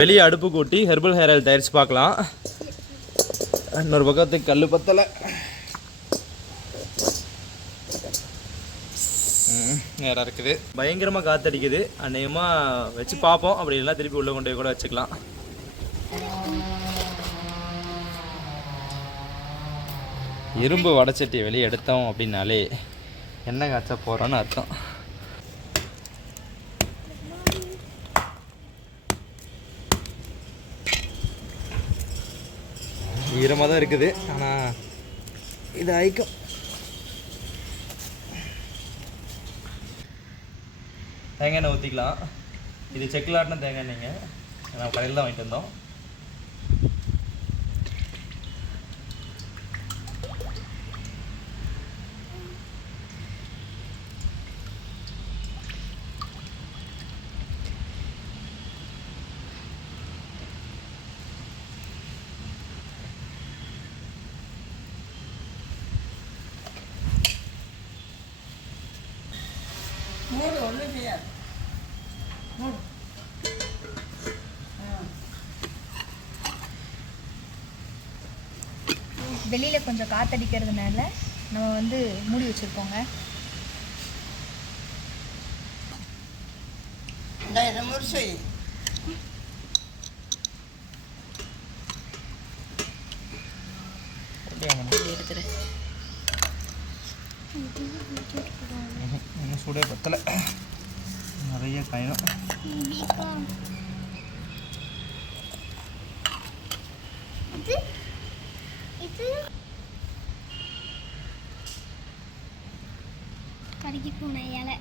வெளியே அடுப்பு கூட்டி ஹெர்பல் ஹேர் ஆயில் தயாரித்து பார்க்கலாம். இன்னொரு பக்கத்துக்கு கல் பத்தலை. நேராக இருக்குது. பயங்கரமாக காற்றடிக்குது. அநேகமாக வச்சு பார்ப்போம். அப்படி இல்லைனா திருப்பி உள்ளே கொண்டு போய் கூட வச்சுக்கலாம். இரும்பு வடைச்சட்டி வெளியே எடுத்தோம் அப்படின்னாலே எண்ணெய் காய்ச்ச போகிறோன்னு அர்த்தம். ஈரமாக தான் இருக்குது, ஆனால் இது ஐக்கம். தேங்காய் எண்ணெய் ஊற்றிக்கலாம். இது செக்கில் ஆட்டின தேங்காய் எண்ணெய்ங்க, நான் கடையில் தான் வாங்கிட்டு வந்தோம். வெளியில் கொஞ்சம் காற்றடிக்கிறதுனால நம்ம வந்து மூடி வச்சுருக்கோங்க. இன்னும் சூடே பத்தலை, நிறைய காயும். கறிக்கு பூனை இலை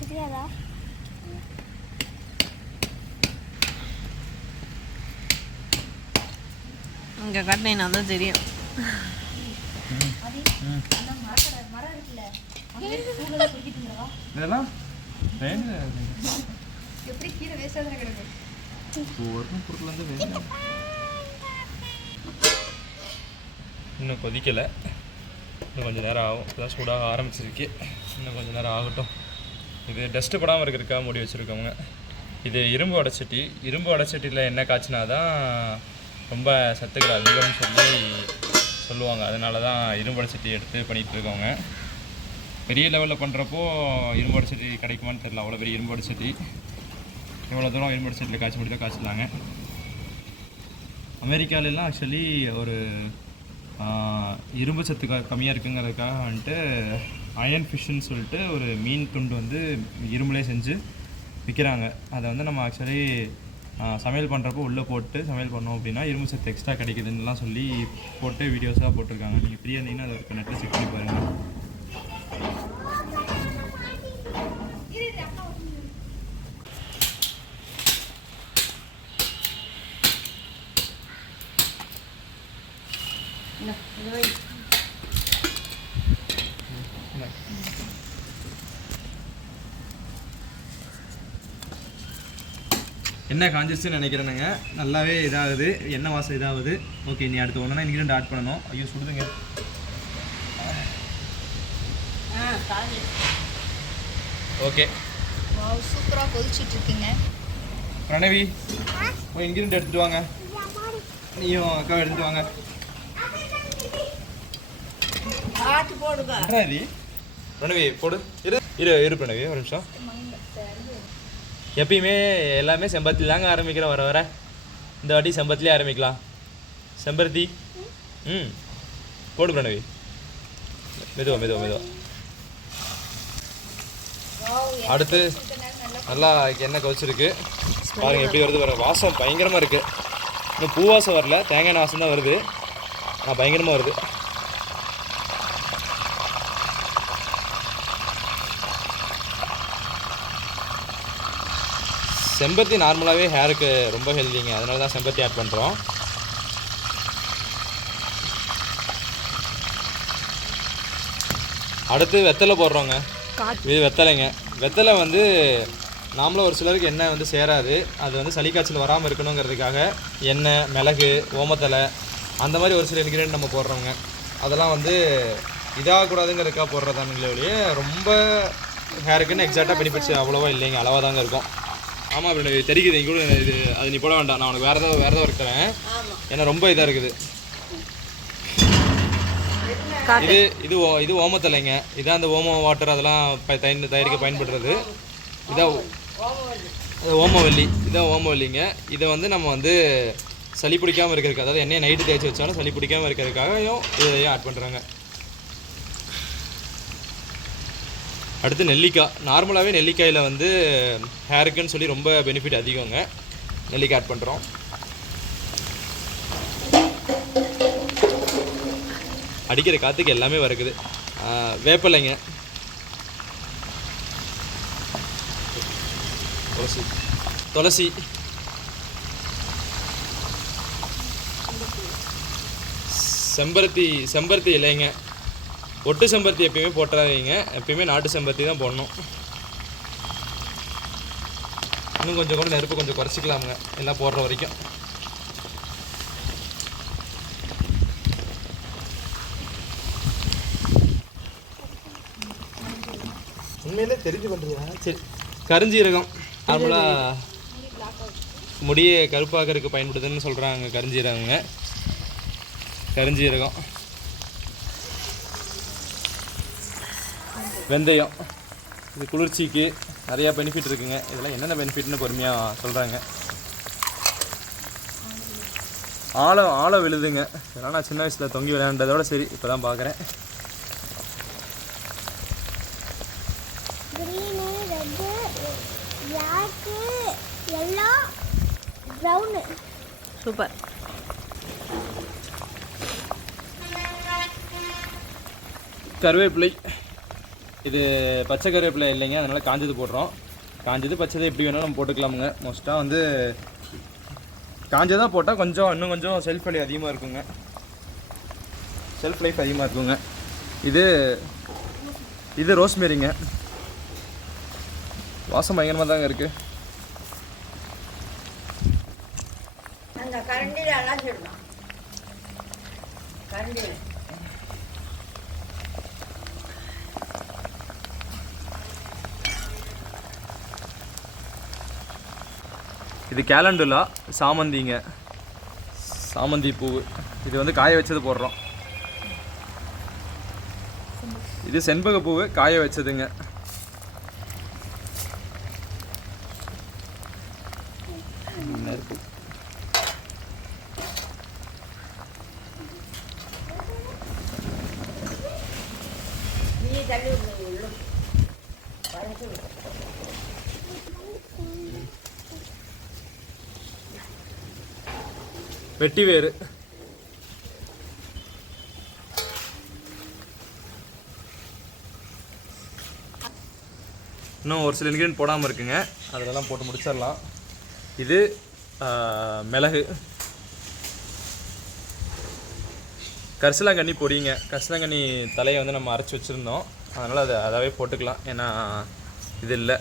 தெரியாதா? இங்கே காட்டினா தான் தெரியும். எப்படி கீரை வேஸ்டாக கிடக்கு. இன்னும் கொதிக்கலை, இன்னும் கொஞ்சம் நேரம் ஆகும். இப்போதான் சூடாக ஆரம்பிச்சிருக்கு, இன்னும் கொஞ்சம் நேரம் ஆகட்டும். இது டஸ்ட்டு படாமல் இருக்கிறதுக்காக மூடி வச்சுருக்கோங்க. இது இரும்பு வடைச்சட்டி. இரும்பு வடைச்சட்டியில் எண்ணெய் காய்ச்சினா தான் ரொம்ப சத்துக்கள் அதிகம்னு சொல்லுவாங்க. அதனால தான் இரும்பு வடைச்சட்டி எடுத்து பண்ணிகிட்ருக்கோங்க. பெரிய லெவலில் பண்ணுறப்போ இரும்பு வடைச்சட்டி கிடைக்குமான்னு தெரியல. அவ்வளோ பெரிய இரும்பு வடைச்சட்டி, எவ்வளோ தூரம் இரும்பு வடைச்சட்டியில் காய்ச்சி முடியல காய்ச்சலாங்க. அமெரிக்காலெலாம் ஆக்சுவலி ஒரு இரும்பு சத்து கம்மியாக இருக்குங்கிறதுக்காக வந்துட்டு அயன் ஃபிஷ்ஷுன்னு சொல்லிட்டு ஒரு மீன் துண்டு வந்து இரும்புலே செஞ்சு விற்கிறாங்க. அதை வந்து நம்ம ஆக்சுவலி சமையல் பண்ணுறப்போ உள்ளே போட்டு சமையல் பண்ணோம் அப்படின்னா இரும்பு சத்து எக்ஸ்ட்ரா கிடைக்குதுன்னுலாம் சொல்லி போட்டு வீடியோஸாக போட்டிருக்காங்க. நீங்கள் ஃப்ரீயாக இருந்தீங்கன்னா அதை ஒரு நெட்டில் செக் பண்ணி பாருங்கள். எண்ணெய் காஞ்சிருச்சுன்னு நினைக்கிறேனுங்க. நல்லாவே இதாகுது, எண்ணெய் வாசம் இதாகுது. ஓகே, நீ அடுத்து ஒன்றா இன்க்ரீடியன்ட் ஆட் பண்ணணும். ஐயோ சுடுதுங்க. ஓகே, சூப்பராக கொதிச்சுட்டு இருக்குங்க. பிரணவி போய் இன்க்ரீடியன்ட் எடுத்துகிட்டு வாங்க. நீயும் அக்கா எடுத்துகிட்டு வாங்க. பிரணவி போடு. இரு பிரணவி ஒரு நிமிஷம். எப்பயுமே எல்லாமே செம்பருத்தி தாங்க ஆரம்பிக்கிறோம். வர வர இந்த வாட்டி செம்பருத்திலே ஆரம்பிக்கலாம். செம்பருத்தி போடு பிரணவி. மெதுவா. அடுத்து நல்லா எண்ணெய் கொதிச்சிருக்கு பாருங்கள், எப்படி வருது வர. வாசம் பயங்கரமாக இருக்குது. இன்னும் பூ வாசம் வரல, தேங்காய் எண்ணெய் வாசம் தான் வருது. பயங்கரமாக வருது. செம்பருத்தி நார்மலாகவே ஹேருக்கு ரொம்ப ஹெல்திங்க, அதனால தான் செம்பருத்தி ஆட் பண்ணுறோம். அடுத்து வெத்தலை போடுறோங்க. இது வெத்தலைங்க. வெத்தலை வந்து நாமளும் ஒரு சிலருக்கு எண்ணெய் வந்து சேராது, அது வந்து சளி காய்ச்சல் வராமல் இருக்கணுங்கிறதுக்காக எண்ணெய், மிளகு, ஓமத்தலை அந்த மாதிரி ஒரு சில இன்க்ரீடியன்ட் நம்ம போடுறோங்க. அதெல்லாம் வந்து இதாகக்கூடாதுங்கிறதுக்காக போடுறதானுங்களே ஒழிய ரொம்ப ஹேருக்குன்னு எக்ஸாக்டாக பெனிஃபிட்ஸ் அவ்வளோவா இல்லைங்க, அளவாக தாங்க இருக்கும். ஆமாம், அப்படி எனக்கு தெரியுது. இங்கே கூட இது அது நீ போட வேண்டாம், நான் உனக்கு வேறு ஏதாவது இருக்கிறேன். ஏன்னா ரொம்ப இதாக இருக்குது. இது இது இது ஓமத்தலைங்க. இதான் அந்த ஓம வாட்டர் அதெல்லாம் தயாரிக்க பயன்படுறது. இதான் ஓமவல்லி. இதான் ஓமவல்லிங்க. இதை வந்து நம்ம வந்து சளி பிடிக்காமல் இருக்கிறதுக்கு, அதாவது எண்ணெயை நைட்டு தேய்ச்சி வச்சாலும் சளி பிடிக்காமல் இருக்கிறதுக்காகவும் இதையும் ஆட் பண்ணுறாங்க. அடுத்து நெல்லிக்காய். நார்மலாகவே நெல்லிக்காயில் வந்து ஹேருக்குன்னு சொல்லி ரொம்ப பெனிஃபிட் அதிகங்க. நெல்லிக்காய் ஆட் பண்ணுறோம். அடிக்கிற காற்றுக்கு எல்லாமே வருக்குது. வேப்பலைங்க. துளசி. செம்பருத்தி இலைங்க. ஒட்டு செம்பருத்தி எப்பயுமே போட்டுறாதீங்க, எப்பயுமே நாட்டு செம்பருத்தி தான் போடணும். இன்னும் கொஞ்சம் கூட நெருப்பு கொஞ்சம் குறைச்சிக்கலாமுங்க எல்லாம் போடுற வரைக்கும். உண்மையிலே தெரிஞ்சு பண்ணுறியா? சரி. கருஞ்சீரகம் நார்மலாக முடியை கருப்பாக்கிறதுக்கு பயன்படுதுன்னு சொல்கிறாங்க. கருஞ்சீரகம். வெந்தயம். இது குளிர்ச்சிக்கு நிறையா பெனிஃபிட் இருக்குங்க. இதெல்லாம் என்னென்ன பெனிஃபிட்னு பொறுமையாக சொல்கிறாங்க. ஆழம் விழுதுங்க. இதெல்லாம் நான் சின்ன வயசில் தொங்கி விளையாண்டதோட சரி, இப்போ தான் பார்க்குறேன். சூப்பர். கருவேப்பிலை. இது பச்சை கருவேப்பிலை இல்லைங்க, அதனால் காஞ்சது போடுறோம். காஞ்சது பச்சது எப்படி வேணாலும் நம்ம போட்டுக்கலாமுங்க. மோஸ்ட்டாக வந்து காஞ்சதாக போட்டால் இன்னும் கொஞ்சம் செல்ஃப் லைஃப் அதிகமாக இருக்குங்க. இது ரோஸ்மேரிங்க. வாசம் பயங்கரமாக தாங்க இருக்குது. இது கேலண்டுலா சாமந்திங்க. சாமந்தி பூ. இது வந்து காய வச்சது போடுறோம். இது செண்பக பூவு காய வச்சதுங்க. வெட்டி வேறு. இன்னும் ஒரு சில இன்கிரியன்ட் போடாமல் இருக்குங்க, அதிலெல்லாம் போட்டு முடிச்சிடலாம். இது மிளகு. கரிசலாங்கண்ணி பொடிங்க. கரிசலாங்கண்ணி தலையை வந்து நம்ம அரைச்சி வச்சுருந்தோம், அதனால் அதாவே போட்டுக்கலாம். ஏன்னா இது இல்லை.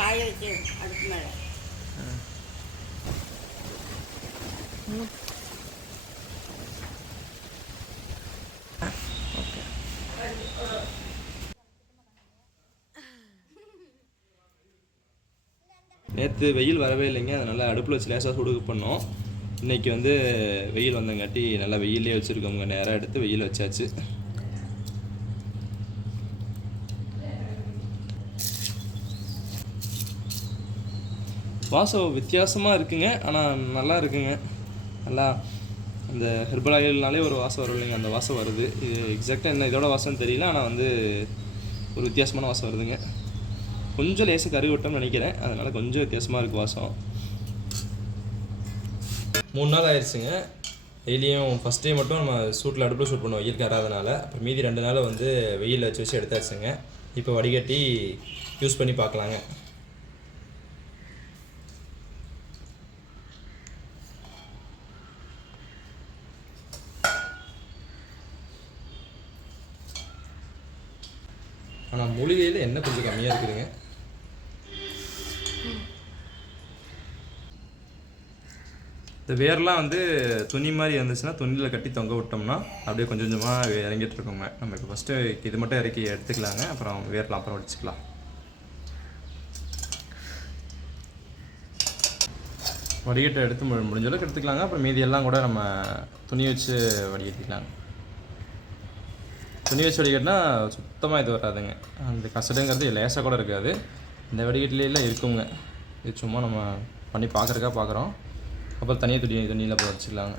காய வச்சு அடுப்பு மேலே நேற்று வெயில் வரவே இல்லைங்க, அதனால் அடுப்பில் வச்சு லேசாக சுடு பண்ணோம். இன்றைக்கி வந்து வெயில் வந்தங்காட்டி நல்லா வெயிலே வச்சுருக்கோங்க. நேராக எடுத்து வெயில் வச்சாச்சு. வாசம் வித்தியாசமாக இருக்குங்க, ஆனால் நல்லா இருக்குங்க. நல்லா அந்த ஹெர்பல் ஆயில்னாலே ஒரு வாசம் வரும் இல்லைங்க, அந்த வாசம் வருது. இது எக்ஸாக்டாக என்ன இதோட வாசம்னு தெரியல, ஆனால் வந்து ஒரு வித்தியாசமான வாசம் வருதுங்க. கொஞ்சம் லேசாக கருவட்டம்னு நினைக்கிறேன், அதனால் கொஞ்சம் வித்தியாசமாக இருக்குது வாசம். 3 நாள் ஆயிடுச்சுங்க. டெய்லியும் ஃபஸ்ட் டைம் மட்டும் நம்ம சூட்டில் அடுப்பில் ஷூட் பண்ணுவோம் வெயில் கராதனால. அப்புறம் மீதி 2 நாள் வந்து வெயிலில் வச்சு எடுத்தாச்சுங்க. இப்போ வடிகட்டி யூஸ் பண்ணி பார்க்கலாங்க. ஆனால் மூலிகையில் எண்ணெய் கொஞ்சம் கம்மியாக இருக்குதுங்க. இந்த வேர்லாம் வந்து துணி மாதிரி இருந்துச்சுன்னா துணியில் கட்டி தொங்க விட்டோம்னா அப்படியே கொஞ்சம் கொஞ்சமாக இறங்கிட்டு இருக்கோங்க. நம்ம இப்போ ஃபஸ்ட்டு இது மட்டும் இறக்கி எடுத்துக்கலாங்க, அப்புறம் வேர்லாம் அப்புறம் வச்சுக்கலாம். வடிகட்டை எடுத்து முடிஞ்ச அளவுக்கு எடுத்துக்கலாங்க. அப்புறம் மீதியெல்லாம் கூட நம்ம துணி வச்சு வடிகட்டிக்கலாங்க. துணி வச்சு வடிகட்டினா சுத்தமாக இது வராதுங்க. அந்த கசடுங்கிறது லேசாக கூட இருக்காது. இந்த வடிகட்டிலாம் இருக்குங்க. இது சும்மா நம்ம பண்ணி பார்க்குறோம். அப்புறம் தனியாக துணியில் போய் வச்சுக்கலாங்க.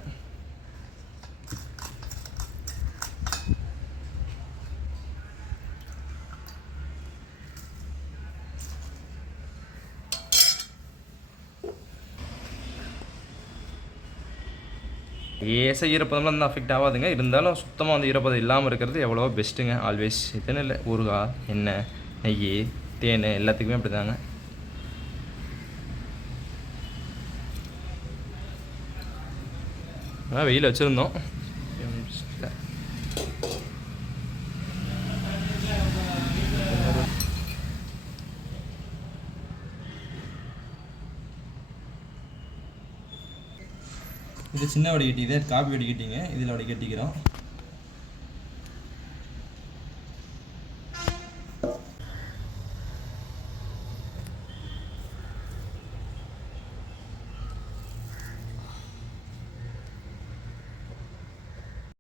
ஈரப்பதம்லாம் வந்து அஃபெக்ட் ஆகாதுங்க. இருந்தாலும் சுத்தமாக வந்து ஈரப்பதம் இல்லாமல் இருக்கிறது எவ்வளோ பெஸ்ட்டுங்க. ஆல்வேஸ் இதுன்னு இல்லை, ஊறுகாய், எண்ணெய், நெய், தேன் எல்லாத்துக்குமே அப்படி தாங்க. வெயில் வச்சுருந்தோம். இது சின்ன வடிகட்டி, இதே காப்பி வடிகட்டிங்க. இதில் வடிகட்டிக்கிறோம்.